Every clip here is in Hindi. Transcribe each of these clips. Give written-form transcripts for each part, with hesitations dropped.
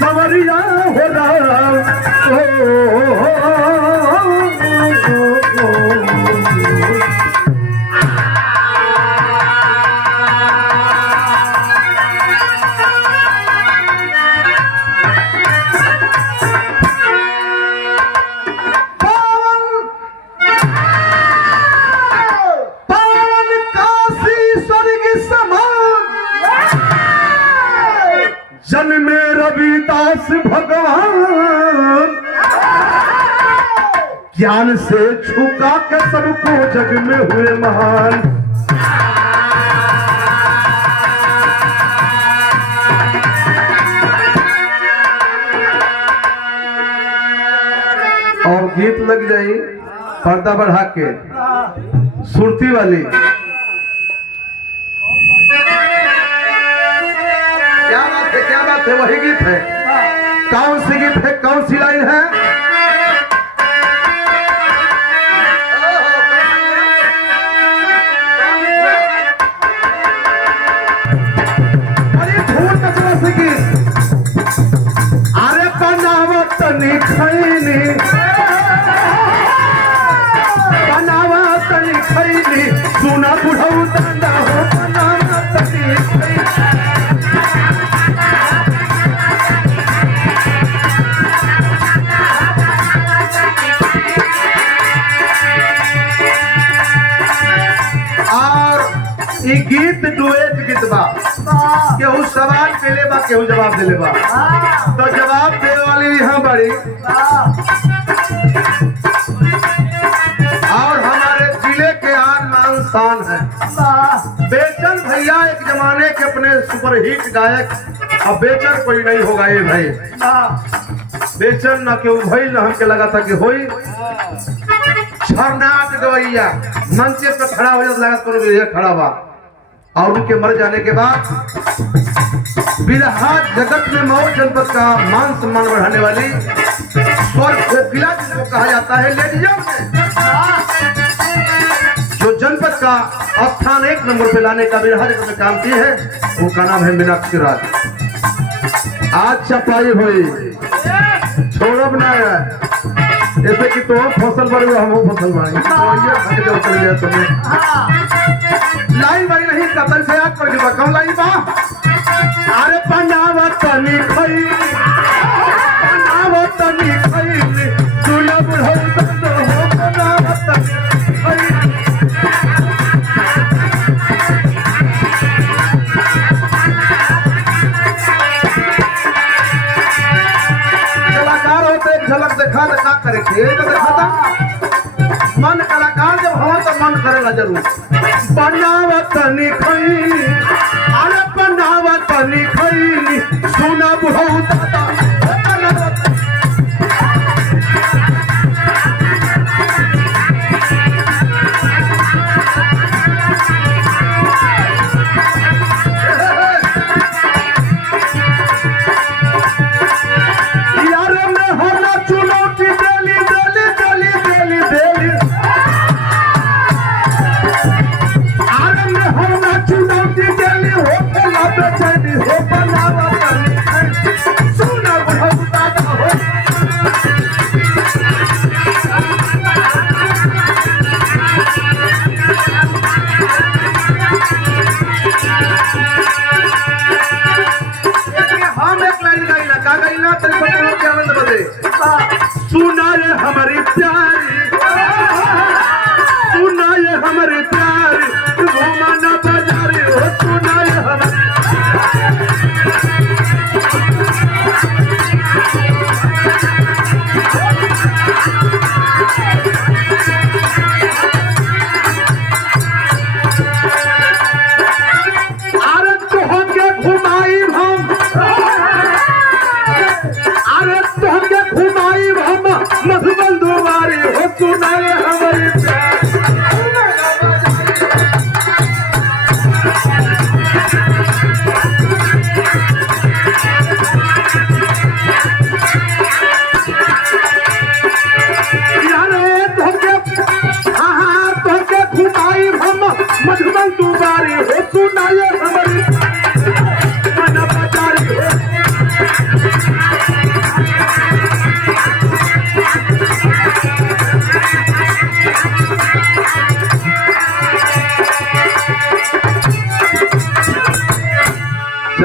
सवरिया हो राम जन्मे रविदास भगवान ज्ञान से झुका के सबको जग में हुए महान। और गीत लग जाई पर्दा बढ़ा के सुरती वाली। क्या बात है? वही गीत है। कौन सी गीत है? कौन सी लाइन है? अरे धूल कचरा से गीत। अरे बनावत निखैनी, बनावत निखैनी, सुना बुढ़ऊ दादा हो बनावत निखैनी। ये गीत डुएट गीत बा। केहू सवाल पहले बा, केहू जवाब देले बा। तो जवाब दे वाली यहाँ बड़ी और हमारे जिले के आन मान शान है। बेचन भैया एक जमाने के अपने सुपरहिट गायक, अब बेचन कोई नहीं होगा ये भाई। बेचन न केहू भाई न हमके लगा था कि होई छरनाट गवैया मंच पे खड़ा हो जाता, लगा करो खड़ा बा। और उनके मर जाने के बाद बिरहा जगत में मऊ जनपद का मान सम्मान बढ़ाने वाली स्वर कोकिला जिसको कहा जाता है, लेडियों में जो जनपद का स्थान 1 नंबर पे लाने का बिरहा जगत में काम किए है, उनका नाम है मीनाक्षी राज। आज चपाई हुई छोड़ो बनाया जैसे कि तो फसल बड़े हम फसल बड़े चल गया तुम्हें लाई बाई नहीं कतल से याद कर दिया। कौन लाई बा? अरे बनावत निखई, बनावत निखई, सुलभ हो तो हो बनावत निखई। कलाकार होते एक झलक देखा देखा करे थे तो देखा था मन कलाकार जब हो तो मन करेगा जरूर। बनावत निखई, अरे बनावत निखई, सुना बुढ़ऊ दादा बनावत। यार में होना चुनौती देली देली देली देली देली, चुनौती देली हो खेला बेचैनी हो बनावत निखई, सुना बुढ़ऊ दादा हो। हम एक लाइन गाइला का गाइला तेरे को क्या आनंद बदे। सुना ये हमारी प्यारी, सुना ये हमारी प्यारी, घुमाना बाजारी हो।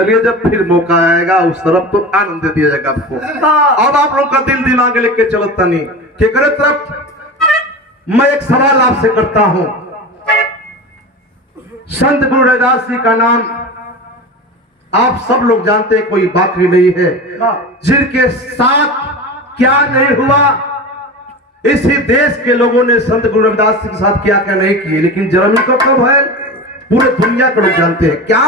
चलिए जब फिर मौका आएगा उस तरफ तो आनंद दे दिया जाएगा आपको। अब आप लोग का दिल दिमाग लेके चलो तनी के करे तरफ मैं एक सवाल आपसे करता हूं। संत गुरु रविदास जी का नाम आप सब लोग जानते हैं, कोई बाकी नहीं है। जिनके साथ क्या नहीं हुआ इसी देश के लोगों ने संत गुरु रविदास जी के साथ क्या क्या नहीं किए, लेकिन जन्म इनको कब है पूरे दुनिया के लोग जानते हैं। क्या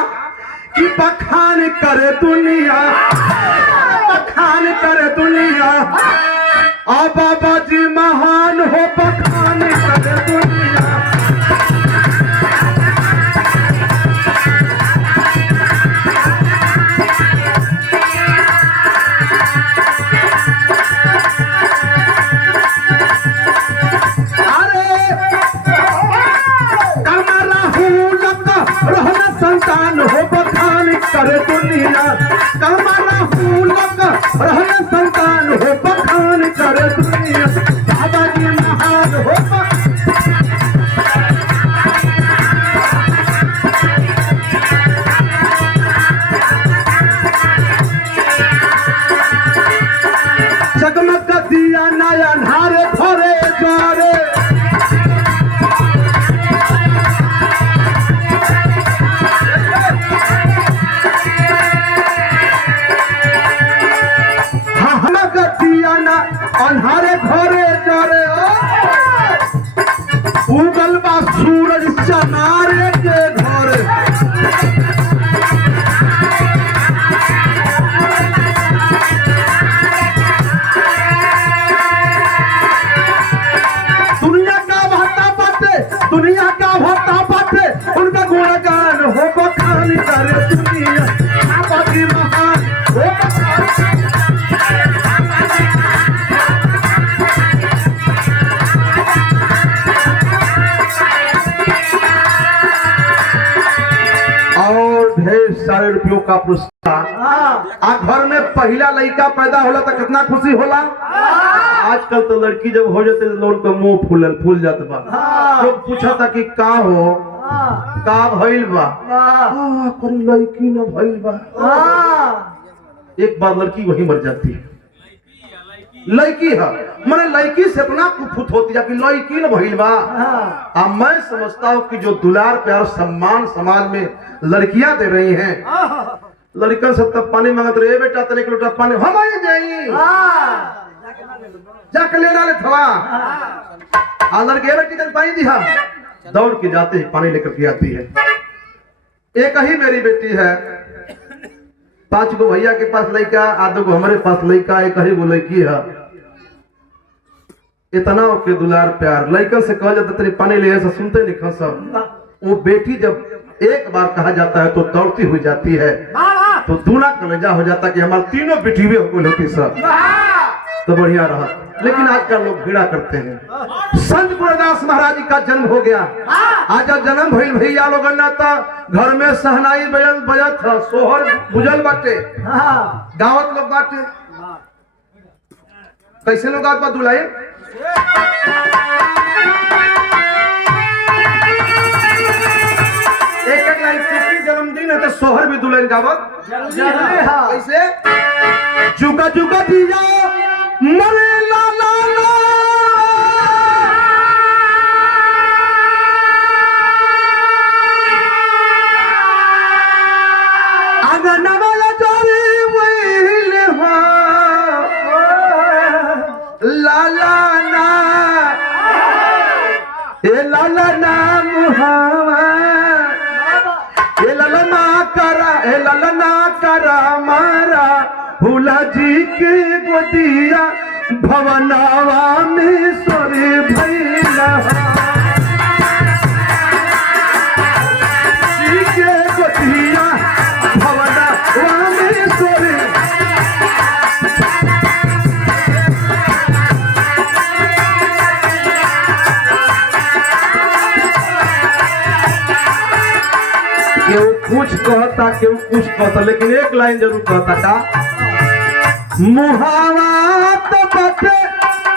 कि बखान करे दुनिया, बखान करे दुनिया, आ बाबा जी महान हो बखान करे दुनिया। संतान हो बखान करे दुनिया, कमाना फूलक रहना संतान हो बखान करे दुनिया। बाबा जी महान हो जगमग दिया नया नारे भरे जारे, अन्हारे घरे जरे उगल बा सूरज चनारे के घरे। दुनिया का भाता पाते, दुनिया का भाता पाते, उनका गुणगान हो बखान करे दुनिया। बाबा जी महान हो बखान। ढेर सारे रुपयों का पुरस्कार। आ घर में पहला लड़का पैदा होला तो कितना खुशी होला। आजकल तो लड़की जब हो जाते लोग का मुंह फूल जाता बा। लोग पूछा था कि का हो का भइल बा, पर लड़की न भइल बा। एक बार लड़की वही मर जाती है। लड़की है मैंने लड़की से इतना कुफुत होती है कि लड़की न भइल बा। अब मैं समझता हूँ कि जो दुलार प्यार सम्मान समाज में लड़कियां दे रही हैं, लड़कन सब तब पानी मांगत रहे बेटा तेरे एक लोटा पानी हम आई जाई जाके लेना ले थवा आ लड़के बेटी तक पानी दिया दौड़ के जाते ही पानी लेकर के आती है। एक ही मेरी बेटी है, 5 गो भैया के पास लड़का, आधो को हमारे पास लड़का, एक ही वो लड़की है। इतना के दुलार प्यार लड़कन से कहा जाता तेरे पानी ले ऐसा सुनते नहीं सब। वो बेटी जब एक बार कहा जाता है तो दौड़ती हुई जाती है, तो दूना कलेजा हो जाता कि हमारे तीनों बेटी भी होती सब तो बढ़िया रहा। लेकिन आजकल लोग भीड़ा करते हैं। संत गुरुदास महाराज जी का जन्म हो गया। आज जब जन्म भइल भैया लोग ना था घर में सहनाई बजत था, सोहर बुझल बाटे, गावत लोग बाटे। कैसे लोग गावत बा दुलाई एक लाइन जन्मदिन है तो सोहर भी दुल्हन गावत कैसे जुगा जुगा दिया मरे ला ला ला आगन वाला जोरी वहील हो लाला ना ए लाला ना मुहावा ए ललना करा मारा भूला जी के गोदिया भवनावा में सोरे भैला जी के गोदिया भवनावा में सोरे। केहू कुछ कहता केहू कुछ कहता, लेकिन एक लाइन जरूर कहता का मुहावा तो बटे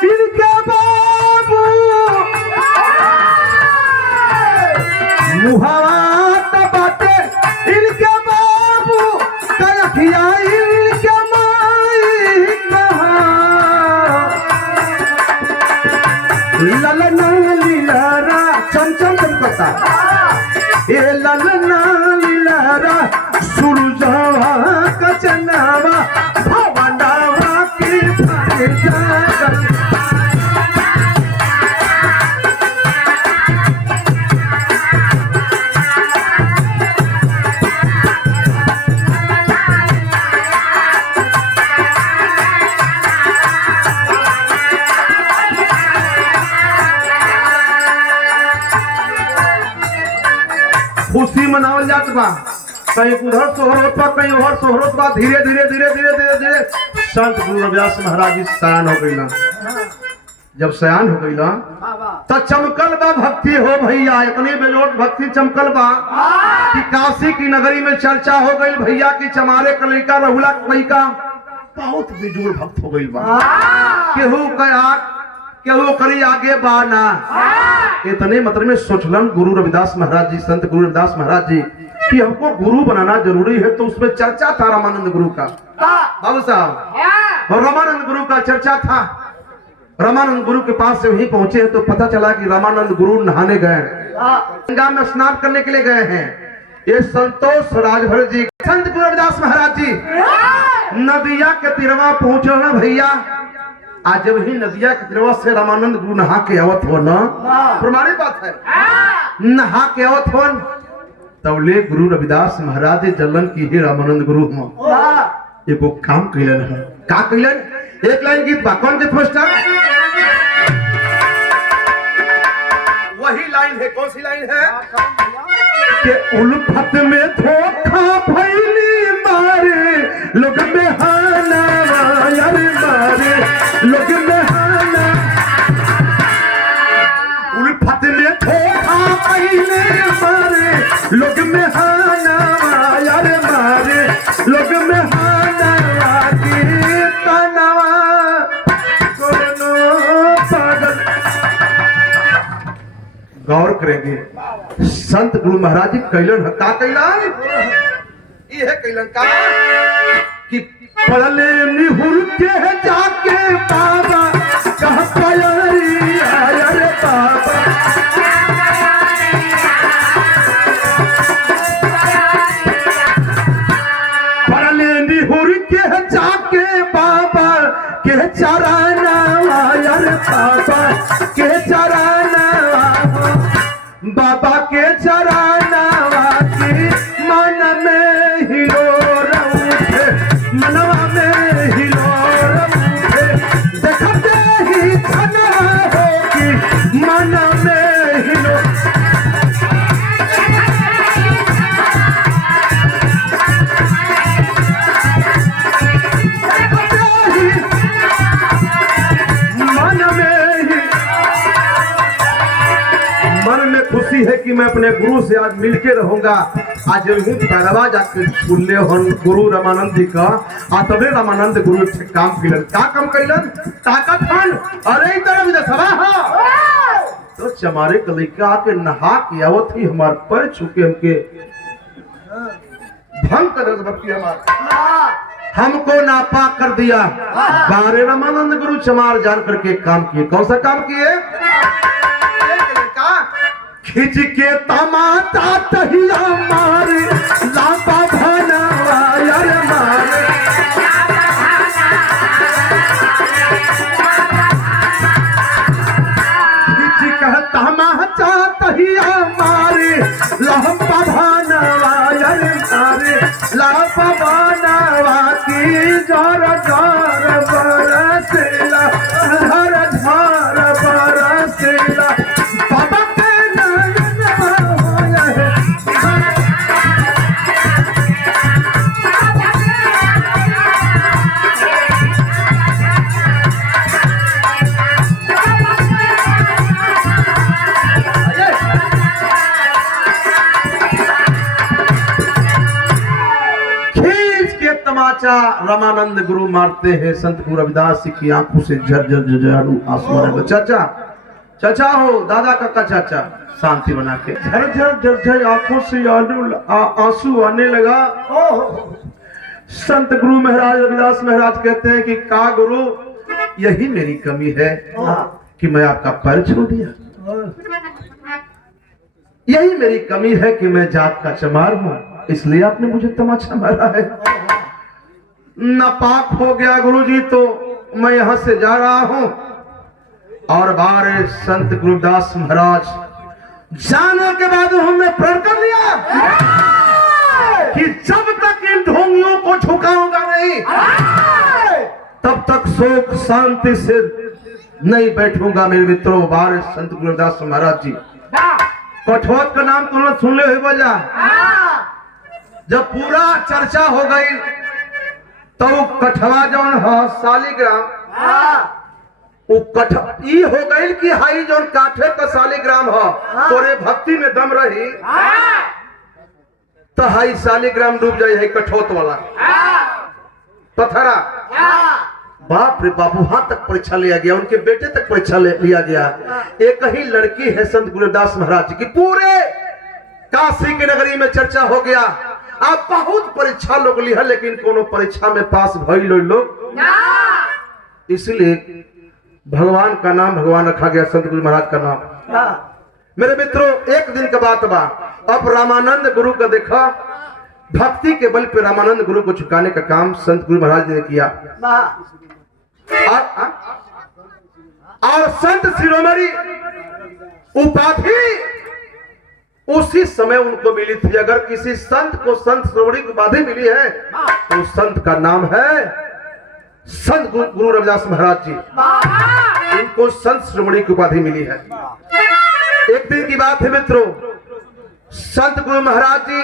इनके बाबू, मुहावा तो बटे इनके बाबू ललना लहरा सुरजवा कचनावा भवनावा की जागर खुशी मनावल जात बा, कहीं उधर सोहरत बा कहीं उधर सोहरत बा। धीरे धीरे धीरे धीरे धीरे धीरे संत गुरु रविदास महाराज जी सयान हो गई। जब सयान हो गई तो चमकल बा भक्ति हो भैया, इतनी बेजोड़ भक्ति चमकल बा कि काशी की नगरी में चर्चा हो गई भैया की चमारे कलैका रहुला कलैका बहुत बेजोड़ भक्त हो गई बा। केहू करी आगे बा ना। इतने मतलब में सोचलन गुरु रविदास महाराज जी, संत गुरु रविदास महाराज जी कि हमको गुरु बनाना जरूरी है। तो उसमें चर्चा था रामानंद गुरु का, बाबू साहब, और रामानंद गुरु का चर्चा था। रामानंद गुरु के पास से वहीं पहुंचे हैं तो पता चला कि रामानंद गुरु नहाने गए, गंगा में स्नान करने के लिए गए हैं। ये संतोष राजभर जी, संत गुरु रविदास महाराज जी नदिया के तिरवा पहुंचे ना भैया। आज जब ही नदिया के तिरवा से रामानंद गुरु नहा के आवत हो ना, प्रमाणित बात है, नहा के आवत हो तब ले गुरु रविदास महाराज जलन की ही रामानंद गुरु एगो काम कैलन है। का कैलन? एक लाइन गीत बा, कौन गीत मास्टर? वही लाइन है, कौन सी लाइन है? कि उल्फत में धोखा फैली मारे लोग में हाना यार मारे लोग में हाना, उल्फत में धोखा फैली मारे लोग में हाना यार मारे लोग में हाना की तनावा कोनो पागल। गौर करेंगे संत गुरु महाराज जी कैलन का कैलन ये है कैलन का कि पढ़ले निहुर के जाके बाबा कह पायरी अरे बाबा पढ़ले निहुर के जाके बाबा के चराना अरे बाबा के चराना बाबा के चराना की मन में हिलो रउठे मनवा में हिलो रउठे देखते ही धनवा हो कि मन में हिलो खुशी है कि मैं अपने गुरु से आज मिलके रहूंगा। आज हूँ पैरवा जाके सुनले हन गुरु रामानंद जी का आ तबे रामानंद गुरु से काम कैलन। का काम कैलन? ताकत हन अरे तरह में सभा हो तो चमारे कलैका के नहा के आवत ही हमार पैर छुके हमके भंग कर भक्ति हमार हमको नापाक कर दिया। बारे रामानंद गुरु चमार जान करके काम किए। कौन सा काम किए? खिंच के तमाचा तहिया मारे लापा भनावा यार मारे खिंच के तमाचा तहिया मारे लापा भनावा यार मारे लापा भनावा की जोर जोर बरसेला धर धर बरसेला बाबा रामानंद गुरु मारते हैं संत गुरु रविदास जी की आंखों से झरझर झरझर आंसू आने। चाचा चाचा हो दादा काका चाचा शांति बना के झरझर झरझर आंखों से आंसू आने लगा। संत गुरु महाराज रविदास महाराज कहते हैं कि का गुरु यही मेरी कमी है कि मैं आपका पैर छू दिया। यही मेरी कमी है कि मैं जात का चमार हूं, इसलिए आपने मुझे तमाचा मारा है। नापाक हो गया गुरुजी तो मैं यहां से जा रहा हूं। और बारे संत गुरुदास महाराज जाने के बाद हमने प्रण कर लिया कि जब तक इन ढोंगियों को झुकाऊंगा नहीं, तब तक शोक शांति से नहीं बैठूंगा। मेरे मित्रों, बारे संत गुरुदास महाराज जी कठोर का नाम तुमने सुन ले वजह। जब पूरा चर्चा हो गई तो कठवा जौन है शालिग्राम, वो कठ ई हो गई कि हाई जौन काठे का शालिग्राम है तोरे भक्ति में दम रही तो हाई शालिग्राम डूब जाए है कठोत वाला पथरा। बाप रे बाप, वहां तक परीक्षा लिया गया, उनके बेटे तक परीक्षा लिया गया। एक ही लड़की है संत गुरुदास महाराज जी की, पूरे काशी की नगरी में चर्चा हो गया। अब बहुत परीक्षा लोग लिया लेकिन कोनो परीक्षा में पास भइल लोग, इसलिए भगवान का नाम भगवान रखा गया, संत गुरु महाराज का नाम। मेरे मित्रों, एक दिन का बात बा, अब रामानंद गुरु का देखा, भक्ति के बल पे रामानंद गुरु को झुकाने का काम संत गुरु महाराज ने किया। और संत शिरोमणि उपाधि उसी समय उनको मिली थी। अगर किसी संत को संत शिरोमणि की उपाधि मिली है तो उस संत का नाम है संत गुरु रविदास महाराज जी। इनको संत शिरोमणि की उपाधि मिली है। एक दिन की बात है मित्रों, संत गुरु महाराज जी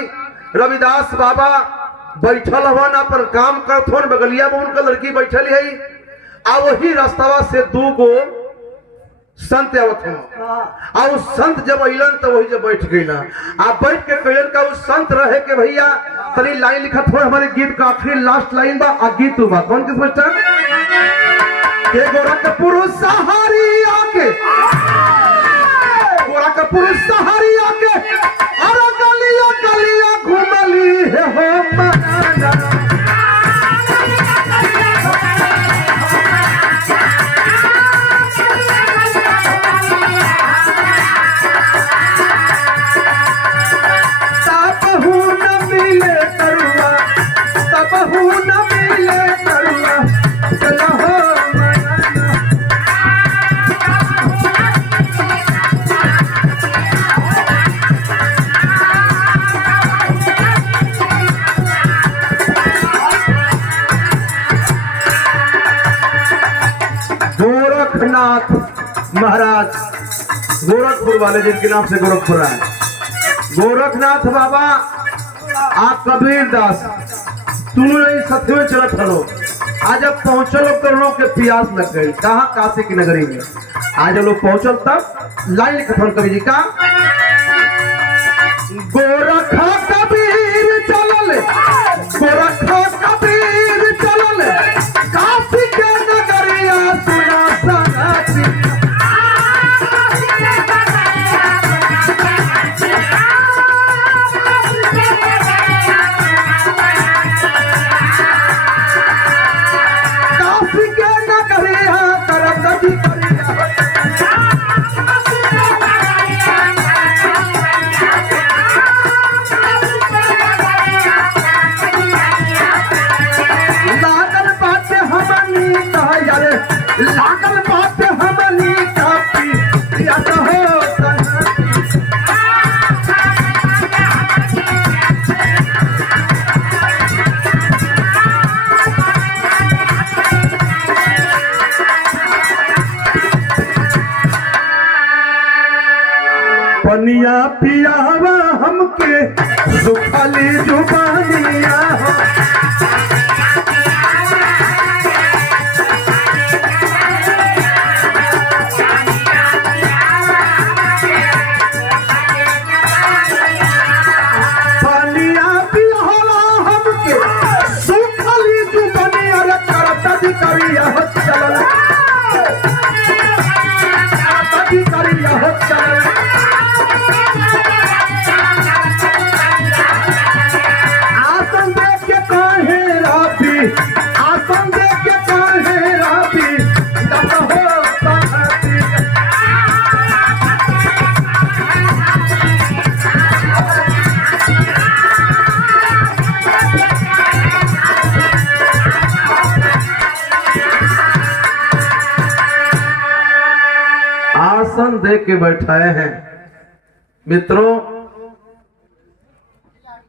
रविदास बाबा बैठल हवन, अपन काम करत हवन, बगलिया में उनका लड़की बैठल है। आ वही रास्तावा से दू गो संत आवत हवन। और संत जब अलन तो वही जब बैठ गई ना, आप बैठ के कहलन का उस संत रहे के भैया तनी लाइन लिखत हो, हमारे गीत का आखिरी लास्ट लाइन बा, आ गीत बा कौन किस मास्टर के गोरा का पुरुष सहारी आके, गोरा का पुरुष सहारी आके अरे गलिया गलिया घुमली है हो मना। गोरखनाथ महाराज गोरखपुर वाले जिनके नाम से गोरखपुर है, गोरखनाथ बाबा आप कबीर दास तुम सत्य में चलत हलो। आज जब पहुंचल तो लोग के प्यास लग गई, कहा काशी की नगरी में। आज लोग पहुंचल तब लाइन कथन कवि जी का, गोरखा कबीर चलल, गोरखा कबीर चलल काशी के नगरिया सुना सनाची। काशी के नगरिया तरफ नदी करिया लागल बात हमनी कहा यारे, लागल बात हमनी का पिया तो हो पनिया पियावा हमके सुखली जुबानिया हो। पनिया पियावा हमके सुखली जुबानिया रे करता दी करिया हो चलल, करता दी करिया हो चलल। आसन देख के कहे आसन दे के बैठाए हैं। मित्रों,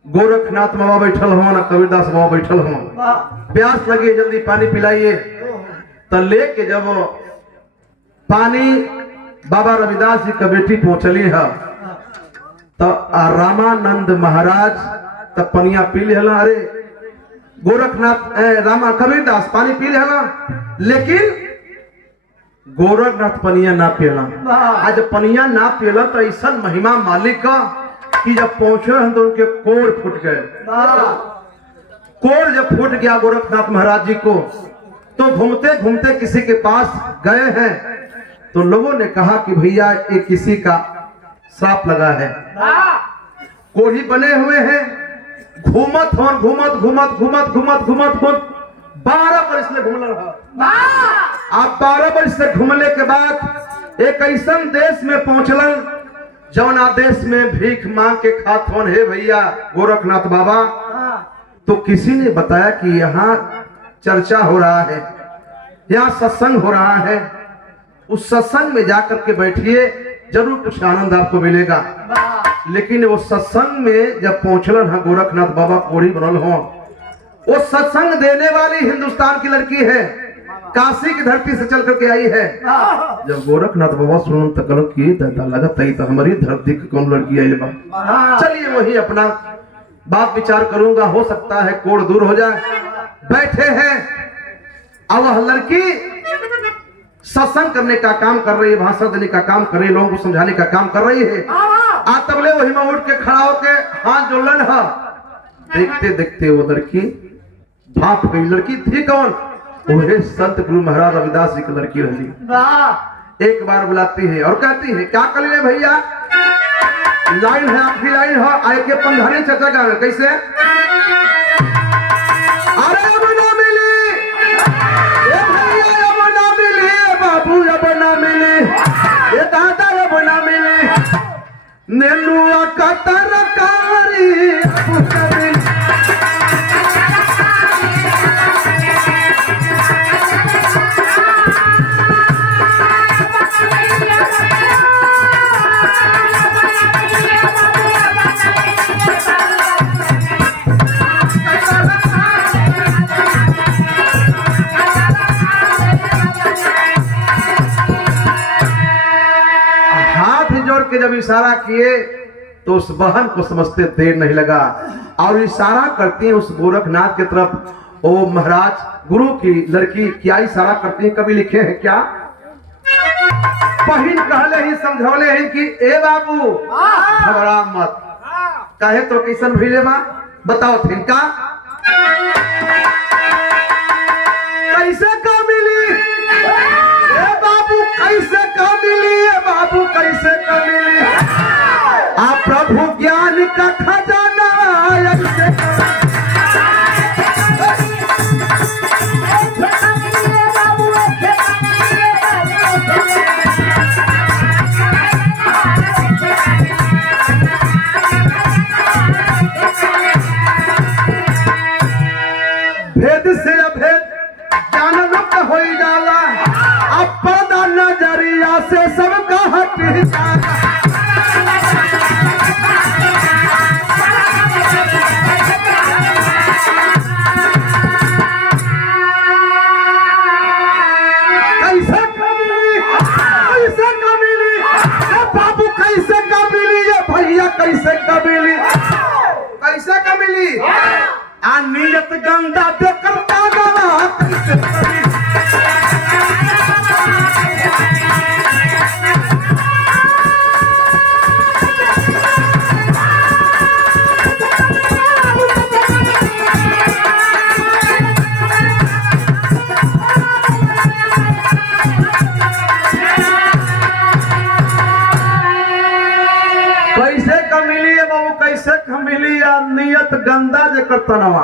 गोरखनाथ बाबा बैठल हो ना कबीरदास बाबा बैठल हो, प्यास लगी जल्दी पानी पिलाइए। तो लेके जब पानी बाबा रविदास जी का बेटी पहुंचली है तो रामानंद महाराज तब पनिया पी लेला। अरे गोरखनाथ रामा कबीरदास पानी पी लेला, लेकिन गोरखनाथ पनिया ना पियला। आज पनिया ना पियला तो ऐसा महिमा मालिक का कि जब पहुंचे हैं तो उनके कोड़ फूट गए। कोड़ जब फूट गया गोरखनाथ महाराज जी को, तो घूमते घूमते किसी के पास गए हैं तो लोगों ने कहा कि भैया ये किसी का श्राप लगा है। कोढ़ी बने हुए हैं, घूमत घूमत घूमत घूमत घूमत घूमत 12 वर्ष में घूमल रहा। आप 12 वर्ष से घूमने के बाद एक ऐसा देश में पहुंचलन जौना देश में भीख मांग के खात होन है भैया गोरखनाथ बाबा। तो किसी ने बताया कि यहाँ चर्चा हो रहा है, यहाँ सत्संग हो रहा है, उस सत्संग में जाकर के बैठिए, जरूर कुछ आनंद आपको मिलेगा। लेकिन वो सत्संग में जब पहुंचलन है गोरखनाथ बाबा कोढ़ी बनल हो, वो सत्संग देने वाली हिंदुस्तान की लड़की है, काशी की धरती से चल करके आई है। जब गोरखनाथ बाबा सुन तो कल की दादा लगता ही तो हमारी धरती की कौन लड़की आई बा। चलिए वही अपना बात विचार करूंगा, हो सकता है कोड़ दूर हो जाए। बैठे हैं, अब वह लड़की सत्संग करने का काम कर रही है, भाषण देने का काम कर रही है, लोगों को समझाने का काम कर रही है। तबले वही में उठ के खड़ा होके हाथ जोड़लन है। देखते देखते वो लड़की भाप गई। लड़की थी कौन? वह संत गुरु महाराज रविदास जी की लड़की रही। एक बार बुलाती है और कहती है क्या कर ले भैया, लाइन है आपकी, लाइन है, आए के पंधानी चर्चा का कैसे? अरे अब ना मिली ये भैया, अब ना मिली बाबू, अब ना मिली ये दादा, अब ना मिली नेनुआ का तरकारी, अब कभी के जब इशारा किए तो उस बहन को समझते देर नहीं लगा और इशारा करती है उस गोरखनाथ की तरफ। ओ महाराज गुरु की लड़की क्या इशारा करती है, कभी लिखे हैं क्या? बहन कहले ही समझौले हैं कि ए बाबू घबरा मत, कहे तो कैसन भइले बा बताओ थे का कैसे का मिली? ए बाबू कैसे का मिली? ए बाबू कैसे का मिली? आप प्रभु ज्ञान का खजाना भेद से अभेद ज्ञान मुक्त हो जाला, अब पर्दा नजरिया से सबका हट जाला। कैसे कबीली, कैसे कबीली नियत गंदा पे करता गवा कैसे कबीली। कैसे मिली या नियत गंदा जे करतनवा।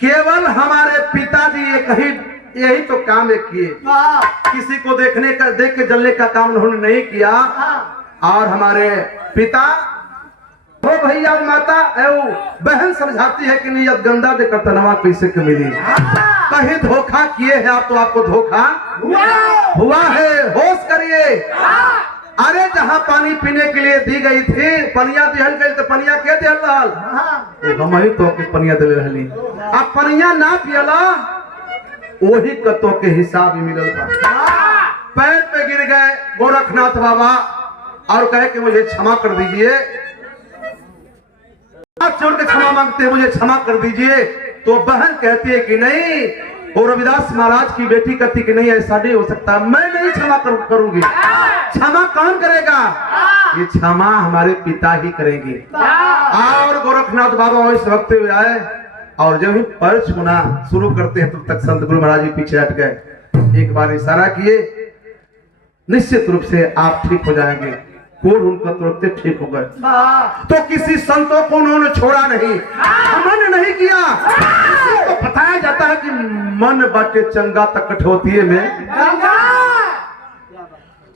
केवल हमारे पिताजी यही तो काम किए, किसी को देखने का देख के जलने का काम उन्होंने नहीं किया। और हमारे पिता हो भैया माता एवं बहन समझाती है कि नियत गंदा देकर तनवा कैसे के मिली। कहीं धोखा किए हैं आप तो आपको धोखा हुआ है, होश करिए। अरे जहाँ पानी पीने के लिए दी गई थी पनिया दिहल गई तो पनिया के दिहल हम ही तो के पनिया दिले रहली। अब पनिया ना पियला वही कतो के हिसाब ही मिलल बा। पैर पे गिर गए गोरखनाथ बाबा और कहे कि मुझे क्षमा कर दीजिए। आप छोड़ के क्षमा मांगते हैं, मुझे क्षमा कर दीजिए। तो बहन कहती है कि नहीं, और रविदास महाराज की बेटी कहती कि नहीं ऐसा नहीं हो सकता, मैं नहीं क्षमा करूंगी। क्षमा कौन करेगा? ये क्षमा हमारे पिता ही करेंगे। और गोरखनाथ बाबा वही रखते हुए आए और जब ही पैर छूना शुरू करते हैं तब तक संत गुरु महाराज जी पीछे हट गए। एक बार इशारा किए, निश्चित रूप से आप ठीक हो जाएंगे। कोड उनका तुरंत ठीक हो गए। तो किसी संतों को उन्होंने छोड़ा नहीं, हमने नहीं किया। किसी को बताया जाता है कि मन बाटे चंगा तक कठौती में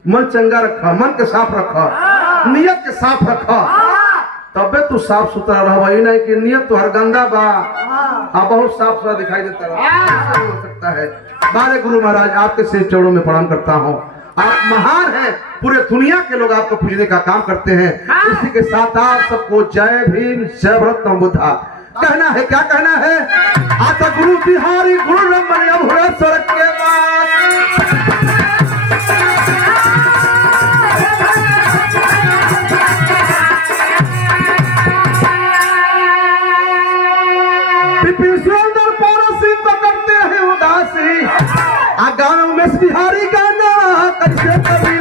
मन चंगा रखा, मन के साफ रखा, नियत के साफ रखा, तबे तू साफ सुथरा रह। वही नहीं कि नियत तो हर गंदा बा बहुत साफ सुथरा दिखाई देता हो सकता है। बारे गुरु महाराज आपके सिर चरणों में प्रणाम करता हूँ। आप महान हैं, पूरे दुनिया के लोग आपको पूजने का काम करते हैं। इसी के साथ आप सबको जय भीम, जय भारत, नमो बुद्धा कहना है। क्या कहना है? आता गुरु बिहारी गुरु रमन अभुरा स्वर्ग के बाद सुंदर पौरसी पकड़ते हैं उदासी। गाना उमेश बिहारी गाना कैसे कभी